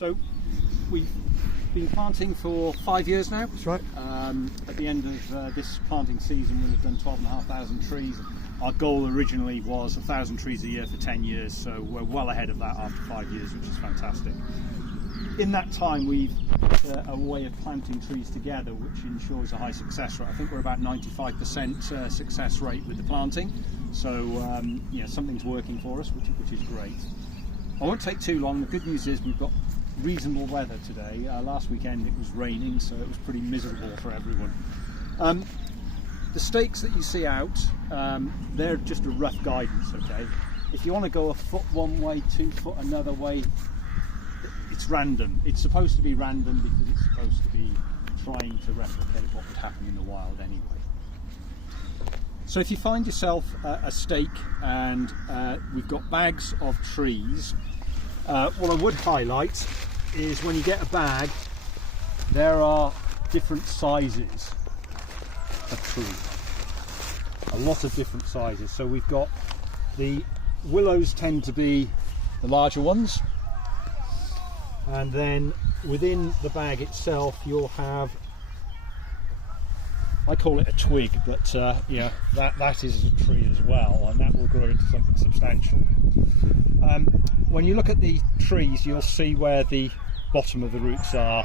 So we've been planting for 5 years now. That's right. At the end of this planting season, we'll have done 12,500 trees. Our goal originally was 1,000 trees a year for 10 years, so we're well ahead of that after 5 years, which is fantastic. In that time, we've a way of planting trees together which ensures a high success rate. I think we're about 95% success rate with the planting, so something's working for us, which is great. I won't take too long. The good news is we've got reasonable weather today. Last weekend it was raining, so it was pretty miserable for everyone. The stakes that you see out, they're just a rough guidance, okay? If you want to go a foot one way, 2 foot another way, it's random. It's supposed to be random because it's supposed to be trying to replicate what would happen in the wild anyway. So if you find yourself a stake and we've got bags of trees, what I would highlight is when you get a bag, there are different sizes of tree. A lot of different sizes. So we've got the willows tend to be the larger ones, and then within the bag itself you'll have, I call it a twig, but that is a tree as well, and that will grow into something substantial. When you look at the trees, you'll see where the bottom of the roots are.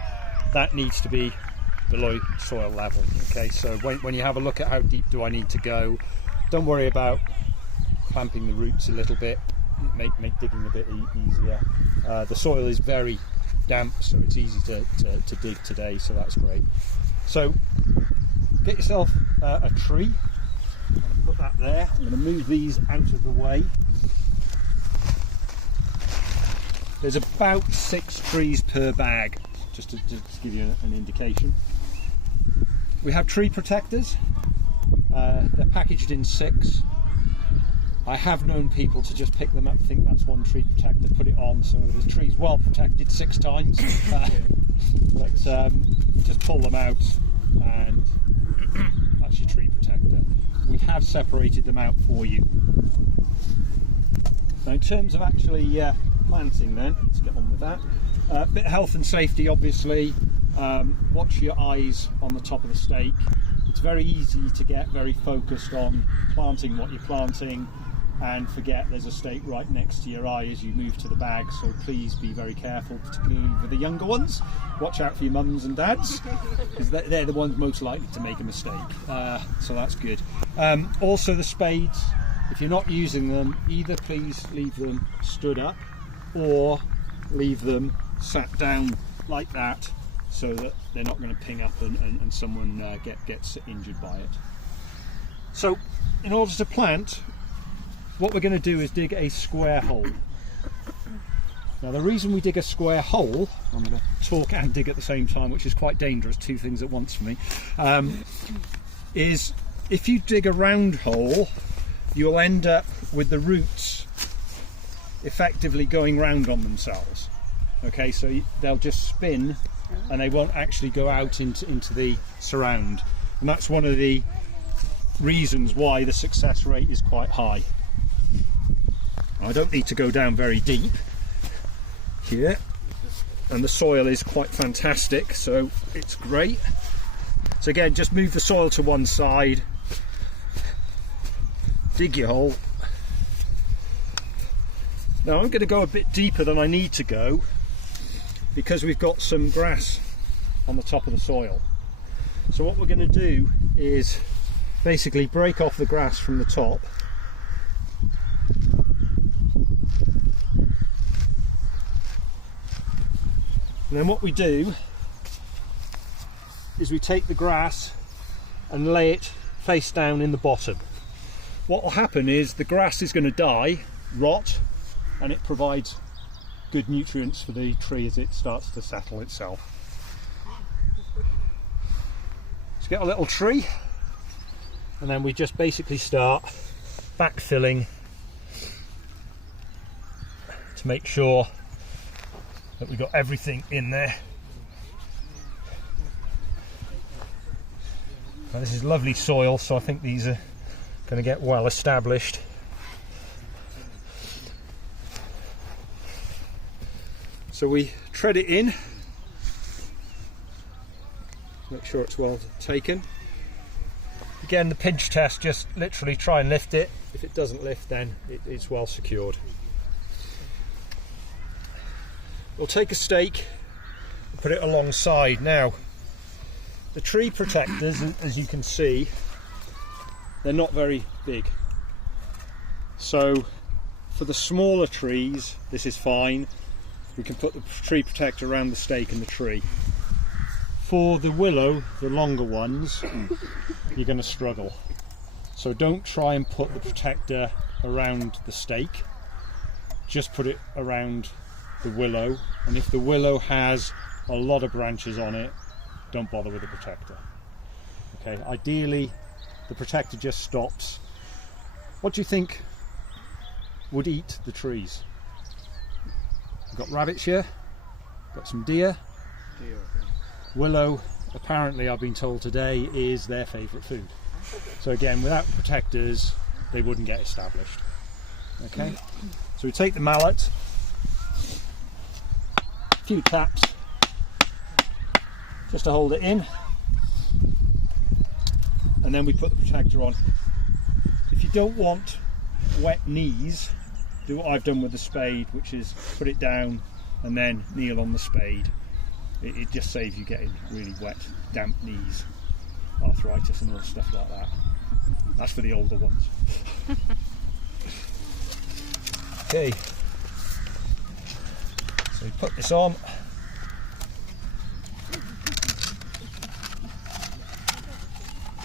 That needs to be below soil level. Okay, so when you have a look at how deep do I need to go, don't worry about clamping the roots a little bit. Make digging a bit easier. The soil is very damp, so it's easy to dig today, so that's great. So get yourself a tree. I'm going to put that there. I'm going to move these out of the way. There's about 6 trees per bag, just to give you an indication. We have tree protectors. They're packaged in 6. I have known people to just pick them up, think that's one tree protector, put it on, so the tree's well protected 6 times. But just pull them out and that's your tree protector. We have separated them out for you. Now in terms of actually planting then, let's get on with that. A bit of health and safety obviously. Watch your eyes on the top of the stake. It's very easy to get very focused on planting what you're planting and forget there's a stake right next to your eye as you move to the bag, so please be very careful, particularly with the younger ones. Watch out for your mums and dads, because they're the ones most likely to make a mistake, so that's good. Also the spades, if you're not using them, either please leave them stood up or leave them sat down like that, so that they're not going to ping up and someone gets injured by it. So in order to plant, what we're going to do is dig a square hole. Now the reason we dig a square hole, I'm going to talk and dig at the same time, which is quite dangerous, 2 things at once for me, is if you dig a round hole, you'll end up with the roots effectively going round on themselves. Okay, so they'll just spin and they won't actually go out into the surround, and that's one of the reasons why the success rate is quite high. I don't need to go down very deep here, and the soil is quite fantastic, so it's great. So again, just move the soil to one side, dig your hole. Now I'm going to go a bit deeper than I need to go because we've got some grass on the top of the soil. So what we're going to do is basically break off the grass from the top. And then what we do is we take the grass and lay it face down in the bottom. What will happen is the grass is going to die, rot, and it provides good nutrients for the tree as it starts to settle itself. Let's get a little tree, and then we just basically start backfilling to make sure that we've got everything in there. Now this is lovely soil, so I think these are going to get well established. So we tread it in, make sure it's well taken. Again, the pinch test, just literally try and lift it. If it doesn't lift, then it's well secured. We'll take a stake and put it alongside. Now, the tree protectors, as you can see, they're not very big. So for the smaller trees, this is fine. We can put the tree protector around the stake and the tree. For the willow, the longer ones, you're going to struggle. So don't try and put the protector around the stake. Just put it around the willow. And if the willow has a lot of branches on it, don't bother with the protector. Okay, ideally, the protector just stops. What do you think would eat the trees? We've got rabbits here, got some deer. Willow, apparently I've been told today, is their favourite food. So again, without protectors, they wouldn't get established. Okay, so we take the mallet, a few taps, just to hold it in, and then we put the protector on. If you don't want wet knees, do what I've done with the spade, which is put it down and then kneel on the spade. It just saves you getting really wet, damp knees, arthritis and all stuff like that. That's for the older ones. Okay, so we put this on.